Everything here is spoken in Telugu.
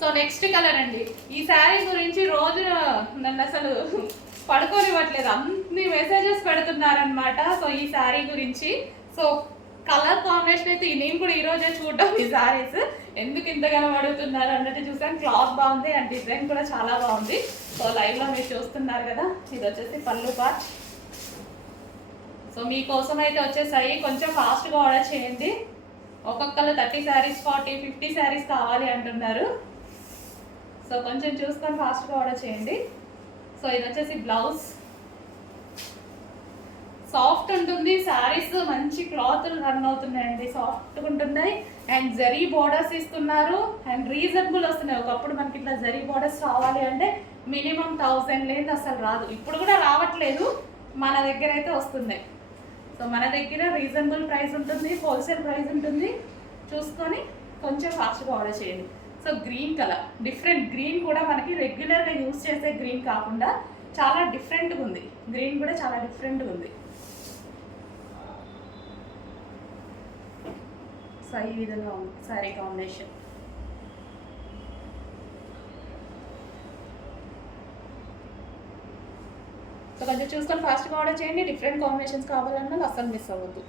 సో నెక్స్ట్ కలర్ అండి. ఈ శారీ గురించి రోజు నన్ను అసలు పడుకోనివ్వట్లేదు, అన్ని మెసేజెస్ పెడుతున్నారనమాట. సో ఈ శారీ గురించి, సో కలర్ కాంబినేషన్ అయితే నేను కూడా ఈ రోజే చూడడం ఈ శారీస్ ఎందుకు ఇంతగానో అడుగుతున్నారు అన్నట్టు చూసాను. క్లాత్ బాగుంది అండ్ డిజైన్ కూడా చాలా బాగుంది. సో లైవ్లో మీరు చూస్తున్నారు కదా, ఇది వచ్చేసి పళ్ళు పార్ట్. సో మీకోసం అయితే వచ్చేసాయి, కొంచెం ఫాస్ట్గా ఆర్డర్ చేయండి. ఒక్కొక్కరు 30 శారీస్ 40 50 శారీస్ కావాలి అంటున్నారు. సో కొంచెం చూసుకొని ఫాస్ట్గా ఆర్డర్ చేయండి. సో ఇది వచ్చేసి బ్లౌజ్, సాఫ్ట్ ఉంటుంది. శారీస్ మంచి క్లాత్ రన్ అవుతున్నాయండి, సాఫ్ట్గా ఉంటున్నాయి. అండ్ జరీ బోర్డర్స్ ఇస్తున్నారు అండ్ రీజనబుల్ వస్తున్నాయి. ఒకప్పుడు మనకి ఇట్లా జరీ బోర్డర్స్ రావాలి అంటే మినిమం 1000 లేదు అసలు రాదు. ఇప్పుడు కూడా రావట్లేదు, మన దగ్గర అయితే వస్తున్నాయి. సో మన దగ్గర రీజనబుల్ ప్రైస్ ఉంటుంది, హోల్సేల్ ప్రైస్ ఉంటుంది. చూసుకొని కొంచెం ఫాస్ట్గా ఆర్డర్ చేయండి. So green colour, different green కూడా మనకి రెగ్యులర్గా యూజ్ చేసే గ్రీన్ కాకుండా చాలా డిఫరెంట్గా ఉంది. గ్రీన్ కూడా చాలా డిఫరెంట్గా ఉంది. సో ఈ విధంగా ఉంది శారీ కాంబినేషన్. సో కొంచెం చూసుకొని ఫాస్ట్గా ఆర్డర్ చేయండి. డిఫరెంట్ కాంబినేషన్స్ కావాలన్నా అస్సలు మిస్ అవ్వద్దు.